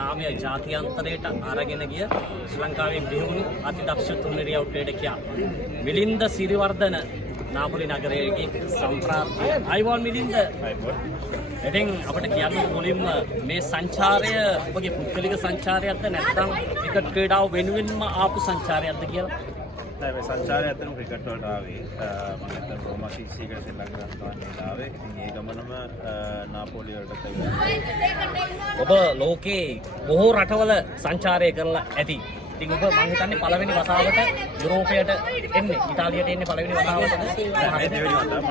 නාමය ජාත්‍යන්තරයට අරගෙන ගිය ශ්‍රී ලංකාවේ බිහිවුණු අතිදක්ෂ තුන්වෙනි ක්‍රීඩකයා මිලින්ද සිරිවර්ධන නාපොලි නගරයේ සම්ප්‍රාප්තිය. අයිවෝන් මිලින්ද. ඉතින් අපිට කියන්න මුලින්ම මේ සංචාරය ඔබගේ පුද්ගලික සංචාරයක්ද නැත්නම් ක්‍රිකට් ක්‍රීඩාව වෙනුවෙන්ම ආපු සංචාරයක්ද කියලා? නෑ මේ සංචාරය ඇත්තටම ක්‍රිකට් වලට ආවේ. මම ඇත්තටම රෝමා සිසිකට ශ්‍රී ලංකාවට ගමන් ආවේ. ඉතින් ඒ ගමනම නාපොලි වලට ගියා. ඔබ ලෝකේ බොහෝ රටවල සංචාරය කරලා ඇති. ඉතින් ඔබ මම හිතන්නේ පළවෙනි වතාවට යුරෝපයට එන්නේ. ඉතාලියට එන්නේ පළවෙනි වතාවටද? මේ දෙවෙනි වතාව මම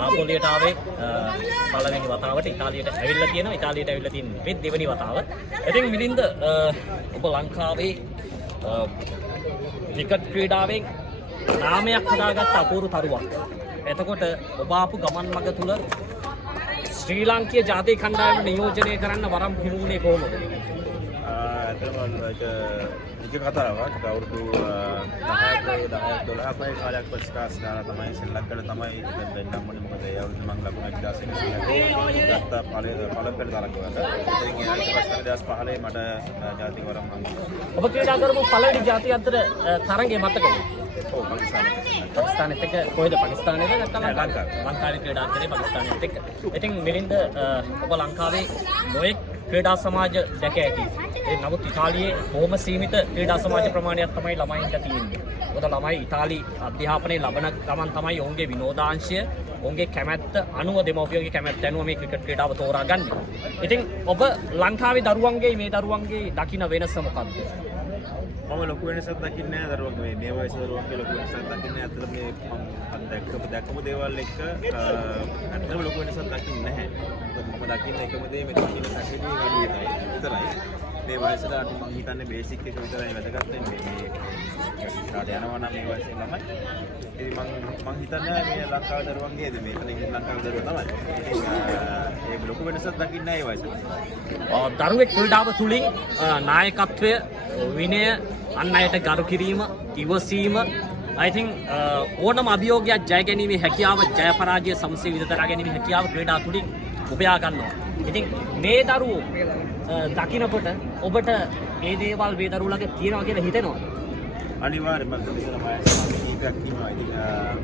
නාපොලියට ආවේ පළවෙනි වතාවට. ඉතාලියට ඇවිල්ලා තියෙනවා. ඉතාලියට ඇවිල්ලා තින්නේ මේ දෙවෙනි වතාව. ඉතින් මිලින්ද ඔබ ලංකාවේ ක්‍රිකට් ක්‍රීඩාවෙන් නාමයක් හදාගත්ත අපූර්ව තරුවක්. එතකොට ඔබ ආපු ගමන් මඟ තුල ශ්‍රී ලාංකීය ජාතික කණ්ඩායම නියෝජනය කරන්න වරම් හිමුුනේ කොහොමද? ඒක කතාවක් අවුරුදු 10-12 කාලයක් පස්සේ තමයි ශ්‍රී ලංකාවේ තමයි දෙන්නම් මොනේ මොකද ඒ අවුරුදු මම ලකුණක් 1900 ගත්ත පළවෙනි තරගයට. ඉතින් ඊට පස්සේ 2015 මට ජාතික වරම් හම්බුණා. ඔබ ක්‍රීඩා කරපු පළවෙනි ජාතික අතර තරගය මතකද? ඔව් පාකිස්තානෙත් එක්ක කොහෙද? පාකිස්තානේද නැත්නම් ලංකාවේ ක්‍රීඩා කරේ පාකිස්තානෙත් එක්ක. ඉතින් මිලින්ද ඔබ ලංකාවේ නොයෙක් ක්‍රීඩා සමාජ දැක ඇති. ඒ නමුත් ඉතාලියේ බොහොම සීමිත ක්‍රීඩා සමාජ ප්‍රමාණයක් තමයි ළමයින්ට තියෙන්නේ. මොකද ළමයි ඉතාලි අධ්‍යාපනයේ ලබන ගමන් තමයි ඔවුන්ගේ විනෝදාංශය, ඔවුන්ගේ කැමැත්ත අනුව දෙමව්පියෝගේ කැමැත්ත අනුව මේ ක්‍රිකට් ක්‍රීඩාව තෝරාගන්නේ. ඉතින් ඔබ ලංකාවේ දරුවන්ගේ මේ දරුවන්ගේ දකින්න වෙනස මොකක්ද? මම ලොකු වෙනසක් දකින්නේ නැහැ දරුවන්ගේ මේ වයසේ දරුවන්ගේ ලොකු වෙනසක් දකින්නේ නැහැ. අතන මේ දැක්කපු දේවල් එක්ක ඇත්තටම ලොකු වෙනසක් දකින්නේ නැහැ. මම දකින්නේ එකම දේ මේ දකින්න සැකේදී වැඩි විතරයි. මේ වයසට මම හිතන්නේ බේසික් එක විතරයි වැදගත් වෙන්නේ. මේ ඉස්සරහට යනවා නම් මේ වයසේ ළමයි. ඉතින් මම හිතන්නේ මේ ලංකාවේ දරුවන්ගේද මේක නේ ලංකාවේ දරුවෝ තමයි. ඒ ලොකු වෙනසක් දකින්නේ නැහැ මේ වයසට. දරුවෙක් ක්‍රීඩාව තුලින් නායකත්වය, විනය, අන් අයට ගරු කිරීම, ඉවසීම, I think ඕනම අභියෝගයක් ජය ගැනීමේ හැකියාව, ජය පරාජය සමසේ විදතරා ගැනීමේ හැකියාව ක්‍රීඩා තුලින් උපයා ගන්නවා. ඉතින් මේ දරුවෝ දකින්නකොට ඔබට මේ දේවල් මේ දරුවෝ ළඟ තියෙනවා කියලා හිතෙනවා. අනිවාර්යයෙන්ම මම කීපයක් කියනවා. ඉතින්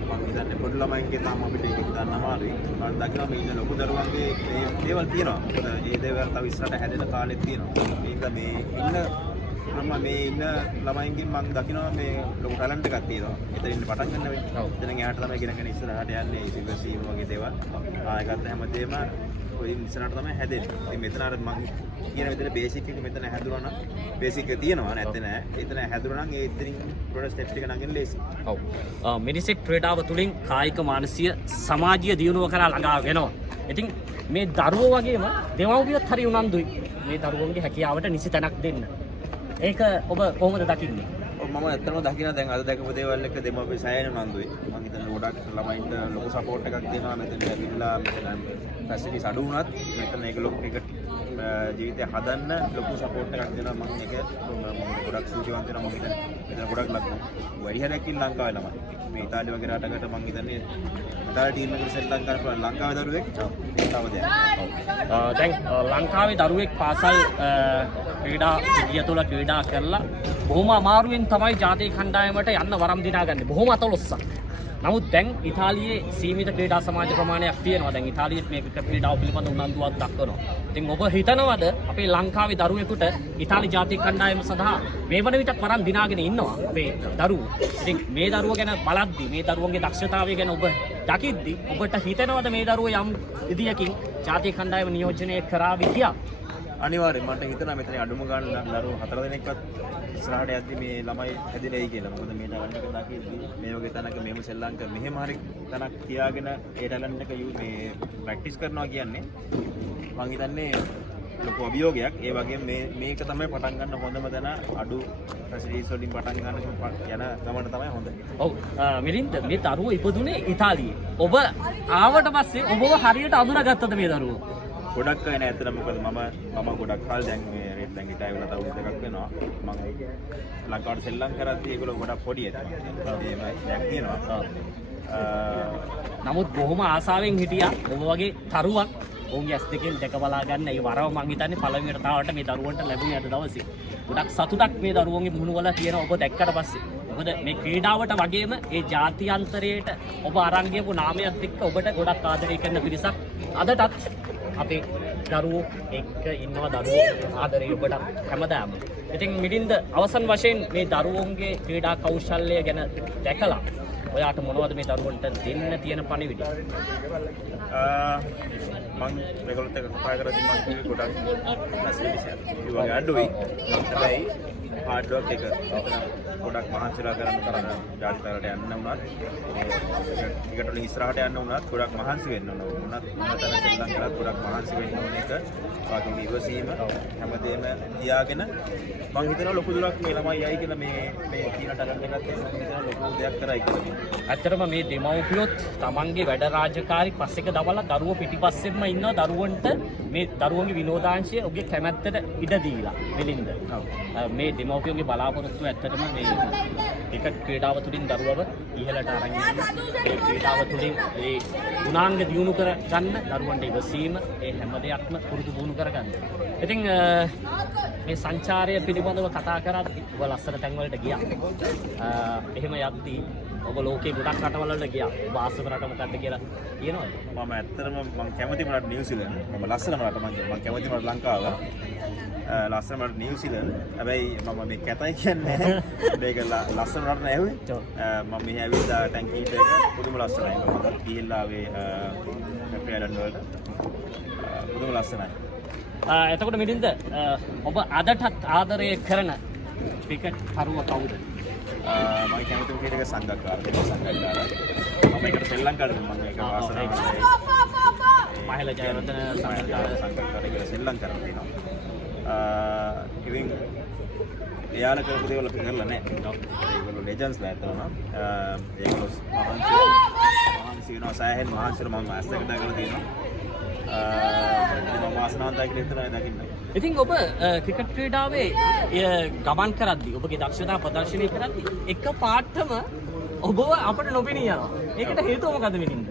මම හිතන්නේ පොඩි ළමයින්ගේ තාම අපිට ඒක හිතන්න අමාරුයි. මම දකිනවා මේ ඉන්න ලොකු දරුවන්ගේ මේ දේවල් තියෙනවා. මොකද මේ දේවල් තව ඉස්සරහට හැදෙන කාලෙත් තියෙනවා. ඒක මේ ඉන්න ළමයින්ගෙන් මම දකිනවා මේ ලොකු ටැලන්ට් එකක් තියෙනවා. එතනින් පටන් ගන්න වෙන්නේ. එතනින් එහාට තමයි ගෙනගෙන ඉස්සරහට යන්නේ. ඉතින් වගේ දේවල් ආයකට හැමදේම ඔය ඉස්සරහට තමයි හැදෙන්නේ. ඉතින් මෙතන අර මම කියන විදිහට බේසික් එක මෙතන හැදුවා නම් බේසික් එක තියෙනවා නැත්te නෑ. එතන හැදුවා නම් ඒ ඉතින් ප්‍රොඩක්ට් ස්ටෙප් ටික නගින්න ලේසි. ඔව්. මිනිසෙක් ක්‍රීඩාව තුලින් කායික මානසික සමාජීය දියුණුව කරා ළඟා වෙනවා. ඉතින් මේ දරුවෝ වගේම දෙමව්පියොත් හරි උනන්දුයි මේ දරුවන්ගේ හැකියාවට නිසි තැනක් දෙන්න. ඒක ඔබ කොහොමද දකින්නේ? මම ඇත්තටම දකින්න දැන් අද දැකපු දේවල් එක දෙමව්පිය සෑහෙන උනන්දුයි. මම හිතන්නේ ගොඩක් ළමයින්ට ලොකු සපෝට් එකක් දෙනවා. මෙතන ඇවිල්ලා මෙතන ෆැසිලිටිස් අඩු වුණත් මෙතන ඒක ලොකු ක්‍රිකට් ජීවිතය හදන්න ලොකු සපෝට් එකක් දෙනවා. මම ඒක ගොඩක් සූචිවන්ත වෙනවා. මම හිතන්නේ මෙතන ගොඩක් ලක්ෂණ වරිහරයක් ඉන්න ලංකාවේ ළමයි. මේ ඉතාලිය වගේ රටකට මම හිතන්නේ ඉතාලි ටීම් එකට සෙල් ලංකාවේ දරුවෙක් තව දෙයක්. දැන් ලංකාවේ දරුවෙක් පාසල් ක්‍රීඩා විද්‍යාව තුළ ක්‍රීඩා කරලා බොහොම අමාරුවෙන් තමයි ජාතික කණ්ඩායමට යන්න වරම් දිනාගන්නේ. බොහොම අතලොස්සක්. නමුත් දැන් ඉතාලියේ සීමිත ක්‍රීඩා සමාජ ප්‍රමාණයක් තියෙනවා. දැන් ඉතාලියෙත් මේ ක්‍රීඩාව පිළිබඳ උනන්දුවක් දක්වනවා. ඉතින් ඔබ හිතනවද අපේ ලංකාවේ දරුවෙකුට ඉතාලි ජාතික කණ්ඩායම සඳහා මේ වන විට වරම් දිනාගෙන ඉන්නවා අපේ දරුවෝ? ඉතින් මේ දරුවෝ ගැන බලද්දි මේ දරුවන්ගේ දක්ෂතාවය ගැන ඔබ දකිද්දි ඔබට හිතනවද මේ දරුවෝ යම් විදියකින් ජාතික කණ්ඩායම නියෝජනය කරાવી කියලා? අනිවාර්යයෙන් මට හිතෙනවා මෙතන අඩුම ගාන දරුවෝ 4 දෙනෙක්වත් ඉස්සරහට යද්දි මේ ළමයි හැදිරෙයි කියලා. මොකද මේ ටැලන්ට් එක දකිද්දි මේ වගේ තැනක මෙහෙම ශ්‍රී ලංකාවේ මෙහෙම හරි තැනක් තියාගෙන ඒ ටැලන්ට් එක මේ ප්‍රැක්ටිස් කරනවා කියන්නේ මම හිතන්නේ ලොකු අභියෝගයක්. ඒ වගේම මේක තමයි පටන් ගන්න හොඳම තැන. අඩු ෆැසිලිටිස් වලින් පටන් ගන්න යන ගමන තමයි හොඳ. ඔව් මිලින්ද මේ දරුවෝ ඉපදුනේ ඉතාලියේ. ඔබ ආවට පස්සේ ඔබව හරියට අඳුනගත්තද මේ දරුවෝ? ගොඩක් අය නෑ ඇත්තටම. මොකද මම ගොඩක් කාල දැන් මේ රෙඩ් දැන් ඊට ආවිලා තව දෙකක් වෙනවා. මම ලංකාවට සෙල්ලම් කරද්දී ඒගොල්ලෝ ගොඩක් පොඩි ඇත්තට. ඒමයි දැන් තියෙනවා. නමුත් බොහොම ආසාවෙන් හිටියා ඔබ වගේ තරුවක් ඔවුන්ගේ ඇස් දෙකෙන් දැක බලා ගන්න ඒ වරව මං හිතන්නේ පළවෙනිට තාවට මේ දරුවන්ට ලැබුණේ අද දවසේ. ගොඩක් සතුටක් මේ දරුවන්ගේ මුහුණු වල තියෙන ඔබ දැක්කට පස්සේ. මොකද මේ ක්‍රීඩාවට වගේම ඒ ජාත්‍යන්තරයට ඔබ අරන් ගියපු නාමයත් එක්ක ඔබට ගොඩක් ආදරය කරන පිරිසක් අදටත් අපේ දරුවෝ එක්ක ඉන්නවා දරුවෝ ආදරේ ඔබට හැමදාම. ඉතින් මිලින්ද අවසන් වශයෙන් මේ දරුවන්ගේ ක්‍රීඩා කෞශල්‍ය ගැන දැකලා ඔයාට මොනවද මේ දරුවන්ට දෙන්න තියෙන පණිවිඩය? මම මේගොල්ලොත් එක්ක කතා කරද්දී මම කිව්වේ ගොඩක් ෆැසිලිටිස් ඒ වගේ අඩුයි. හැබැයි හાર્ඩ් වර්ක් එක ගොඩක් මහන්සිලා කරන ජාතිතරට යන්න වුණත් ටිකට වලින් ඉස්සරහට යන්න වුණත් ගොඩක් මහන්සි වෙන්න ඕන. මොනතර ශ්‍රී ලංකාවත් ගොඩක් මහන්සි වෙන්න ඕන එක වාගේ ඉවසීම හැමදේම තියාගෙන මම හිතනවා ලොකු දුරක් මේ ළමයි යයි කියලා මේ කියන ටැලන්ට් එකත් එක්ක ලොකු දෙයක් කරයි කියලා. ඇත්තටම මේ දෙමව්පියොත් තමන්ගේ වැඩ රාජකාරි පස්සෙක දවලා දරුවෝ පිටිපස්සෙන්ම ඉන්නවා දරුවන්ට මේ දරුවන්ගේ විනෝදාංශය ඔබගේ කැමැත්තට ඉඩ දීලා මිලින්ද. මේ දෙමව්පියන්ගේ බලාපොරොත්තු ඇත්තටම මේ ක්‍රිකට් ක්‍රීඩාව තුළින් දරුවව ඉහළට අරන් යන්න මේ ක්‍රීඩාව තුළින් ඒ ගුණාංග දියුණු කර ගන්න දරුවන්ට ඉවසීම ඒ හැම දෙයක්ම පුරුදු පුහුණු කරගන්න. ඉතින් මේ සංචාරය පිළිබඳව කතා කරද්දී ඔබ ලස්සන තැන්වලට ගියා. එහෙම යද්දී ඔබ ලෝකේ ගොඩක් රටවල් වලට ගියා. ඔබ ආසම රට මොකක්ද කියලා කියනවද? මම ඇත්තටම මම කැමතිම රට නිව්සීලන්ත. මම ලස්සනම රට මම කැමතිම රට ලංකාව. ලස්සනම රට නිව්සීලන්ත. හැබැයි මම මේ කැතයි කියන්නේ මේක ලස්සන රට නෑවේ. මම මෙහි ඇවිල්ලා ටැංකීට් එක පුදුම ලස්සනයි. මම ගිහිල්ලා ආවේ හැපි අයිලන්ඩ් වලට. පුදුම ලස්සනයි. එතකොට මිලින්ද ඔබ අදටත් ආදරය කරන ක්‍රිකට් කරුව කවුද? මම කැමතිම කීයක සංගක්කාර මම ඒකට ශ්‍රී ලංකාවට මම ඒක වාසනාවක් මහල ජයවර්ධන සංගක්කාර කියලා ශ්‍රී ලංකාවට තියෙනවා. ඉතින් එයාලා කරපු දේවල් අපි කරලා නැහැ. ඒගොල්ලෝ ලෙජන්ඩ්ස් ලා තමයි. ඒගොල්ලෝ මහන්සි වෙනවා සෑහෙන මහන්සිර මම ඇස් දෙක දාගෙන තියෙනවා. මම වාසනාවන්තයි කියලා හිතනවා දකින්න. ඉතින් ඔබ ක්‍රිකට් ක්‍රීඩාවේ ගමන් කරද්දී ඔබගේ දක්ෂතා ප්‍රදර්ශනය කරද්දී එක පාටම ඔබව අපට නොපෙනී යනවා. ඒකට හේතුව මොකද්ද මිලින්ද?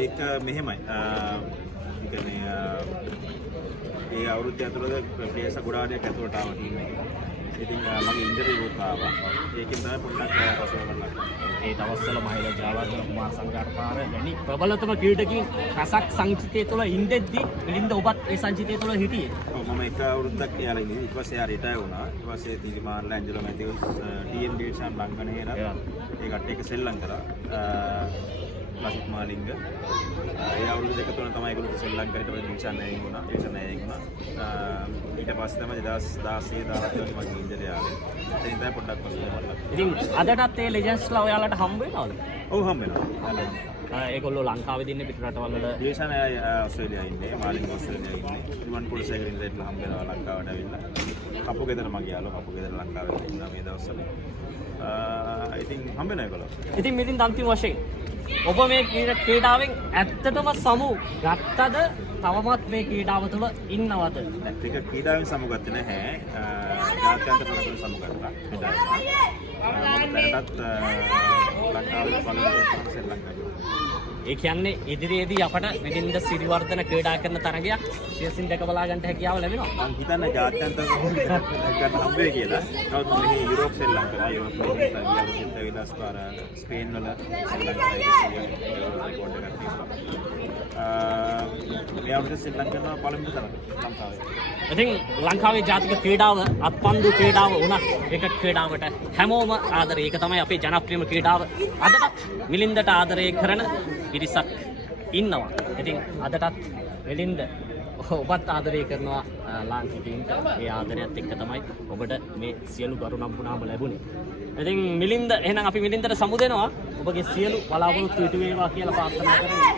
ඒක මෙහෙමයි. ඒ කියන්නේ ඒ අවුරුද්ද ඇතුළත ප්ලේයර්ස් ගොඩාක් ඇතුළට ආවා ටීම් එකේ. ඉතින් මගේ ඉන්ජරි වුත් ආවා. ඒකෙන් තමයි පොඩ්ඩක් අසවලක්. ඒ දවස්වල මහල ජයවර්ධන කුමාර සංඝාරපාර වැනි ප්‍රබලතම ක්‍රීඩකින් රසක් සංචිතය තුළ ඉඳෙද්දී මිලින්ද ඔබත් ඒ සංචිතය තුළ හිටියේ. මම එක අවුරුද්දක් එයාලා ඉන්නේ. ඊට පස්සේ එයා රිටයර් වුණා. ඊට පස්සේ තිරිමාන්ලා ඇන්ජලෝ මැතිව්ස් ටීඑම් ඩිවිෂන් ලංකන හේන ඒ කට්ටිය එක සෙල්ලම් කරා. ලසිත් මාලිංග ඒ අවුරුදු දෙක තුන තමයි ඒගොල්ලෝ ශ්‍රී ලංකාවට ඩිවිෂන් එකේ වුණා. ඩිවිෂන් එකේ වුණා. ඊට පස්සේ තමයි 2016 17 වගේ මගේ ඉන්ජරි ආවේ. එතනින් තමයි පොඩ්ඩක් පස්සේ මම. ඉතින් අදටත් ඒ ලෙජන්ඩ්ස්ලා ඔයාලට හම්බ වෙනවද? ඔව් හම්බ වෙනවා. ඒගොල්ලෝ ලංකාවේ දින්නේ පිට රටවල් වල ඩිවිෂන් ඕස්ට්‍රේලියාවේ ඉන්නේ. මාලිංග ඕස්ට්‍රේලියාවේ ඉන්නේ. රුවන් කුලසේකර ඉඳලා හම්බ වෙනවා ලංකාවට ඇවිල්ලා. කපුගෙදර මගේ යාළුවා කපුගෙදර ලංකාවේ ඉන්නවා මේ දවස්වල. ඉතින් හම්බ වෙනවා ඒගොල්ලෝ. ඉතින් මෙතින් අන්තිම වශයෙන් ඔබ මේ ක්‍රීඩාවෙන් ඇත්තටම සමු ගත්තද තවමත් මේ ක්‍රීඩාව තුළ ඉන්නවද? ඒක ක්‍රීඩාවෙන් සමුගත්තේ නැහැ. ජාත්‍යන්තර පරතරේ සමුගත්තා. දැනටත් ලංකාවේ පළවෙනි ශ්‍රී ලංකාවේ. ඒ කියන්නේ ඉදිරියේදී අපට මිලින්ද සිරිවර්ධන ක්‍රීඩා කරන තරගයක් සියසින් දැක බලා ගන්නට හැකියාව ලැබෙනවා. මම හිතන්නේ ජාත්‍යන්තර ගන්න හම්බෙයි කියලා. නමුත් මෙහි යුරෝප් ශ්‍රී ලංකාව යුරෝප් විලාස් පාර ස්පේන් වල ශ්‍රී ලංකාවේ රෙකෝඩ් එකක් තියෙනවා. මේ අවුරුද්ද ශ්‍රී ලංකාවේ පළවෙනි තරග ලංකාවේ. ඉතින් ලංකාවේ ජාතික ක්‍රීඩාව අත්පන්දු ක්‍රීඩාව වුණත් ක්‍රිකට් ක්‍රීඩාවට හැමෝම ආදරේ. ඒක තමයි අපේ ජනප්‍රියම ක්‍රීඩාව. අදටත් මිලින්දට ආදරය කරන පිරිසක් ඉන්නවා. ඉතින් අදටත් මිලින්ද ඔබත් ආදරය කරනවා ලාංකිකයින්ට. ඒ ආදරයත් එක්ක තමයි ඔබට මේ සියලු ගරු නම්බුනාම ලැබුණේ. ඉතින් මිලින්ද එහෙනම් අපි මිලින්දට සමු දෙනවා. ඔබගේ සියලු බලාපොරොත්තු ඉටු වේවා කියලා ප්‍රාර්ථනා කරනවා.